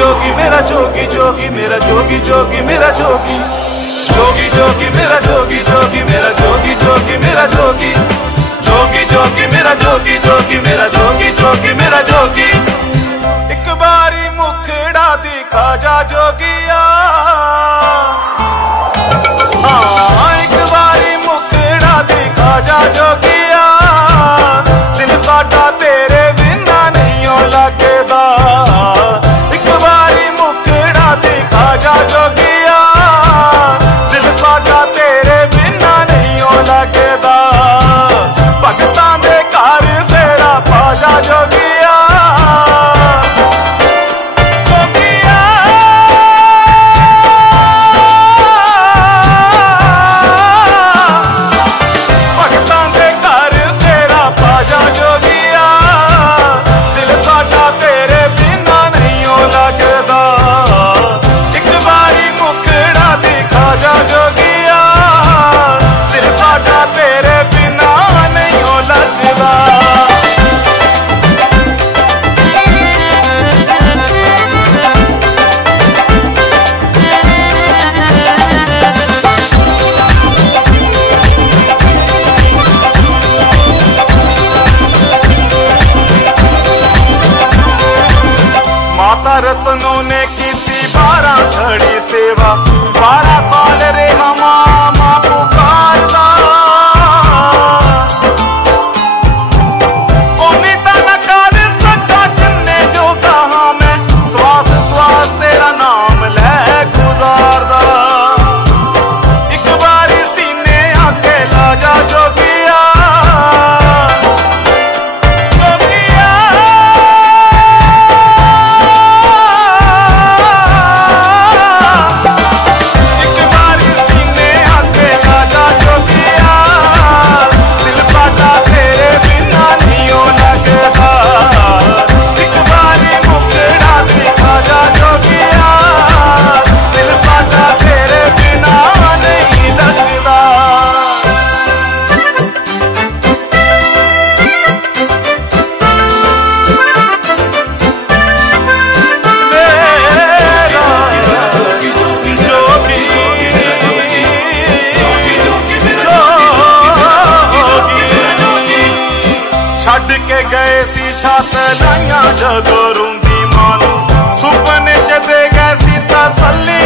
जोगी मेरा जोगी, जोगी मेरा जोगी, जोगी मेरा जोगी, जोगी जोगी मेरा जोगी, जोगी मेरा जोगी, जोगी मेरा जोगी, जोगी जोगी मेरा जोगी, जोगी मेरा जोगी, जोगी मेरा जोगी। एक बारी मुखड़ा दिखा जा जोगिया, हाँ एक बारी मुखड़ा दिखा जा जोगिया, दिल साडा तेरे बिना नहीं हो लगदा। एक बारी मुखड़ा दिखा जा जोगिया, दिल साडा तेरे बिना नहीं हो लगदा। भगतां दे घर फेरा पा जा जोगिया, जोगिया भगतां दे घर फेरा पा जा जोगिया, दिल साडा तेरे बिना नहीं हो लगदा। एक बारी मुखड़ा दिखा जा जोगिया, दिल साडा तेरे बिना नहीं हो लगदा। माता रत्नों ने की 12 घड़ी सेवा, 12 साल रेहा मां पुकारदा। ओनी ता ना कर सका जिन्ने जो कहा मैं, श्वास श्वास तेरा नाम ले गुजारदा। एक बारी सीने आके ला जा जोगिया, छड़ के गए सी छत लाइया जदों रूंदी मां नूं, सुपने च दे गए सी तसल्ली।